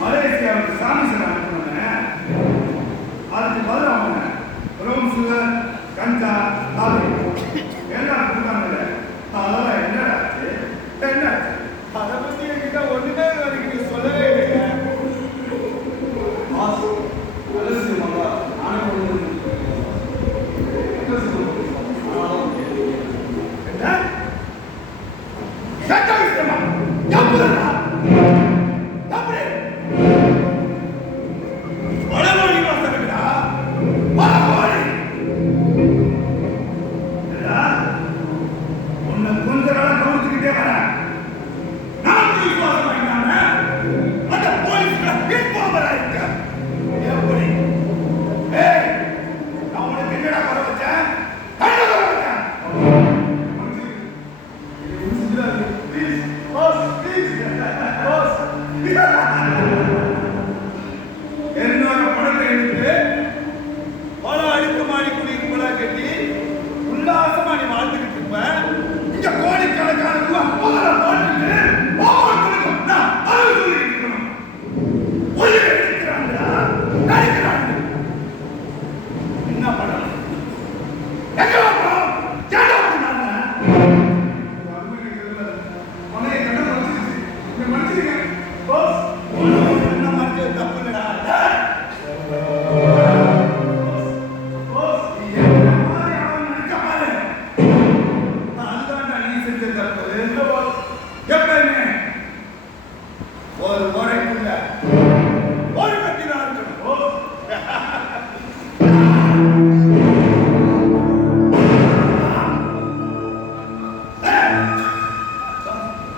மலேசியாவுக்கு சாமி சிலை அனுப்பினேன். அதுக்கு பதில் அவங்க ப்ரௌன் சுகர், கஞ்சா, காபி எல்லாம் கொடுத்தாங்கல்ல. அதெல்லாம் என்னடாச்சு? என்னாச்சு? அதை பத்தி என்கிட்ட ஒண்ணுமே வரைக்கும் நீ சொல்லவே இல்லைங்க. என்னோட படத்தை எடுத்து பல அடுக்குமாடி குடியிருப்புகளா கட்டி உல்லாசமா நீ வாழ்ந்துகிட்டு இருப்ப. இங்க கோடிக்கணக்கான ரூபாய் முதல்ல போட்டுட்டு ஒவ்வொருத்தருக்கும் நான் பதில் சொல்லிட்டு இருக்கணும். உயிரை எடுக்கிறாங்களா நடிக்கிறாங்க. என்ன பண்ணலாம்? எங்க படம் ஏடா பண்ணாங்க? மனையை கட்ட மனுச்சிருச்சு. இந்த மனுச்சிருக்கேன்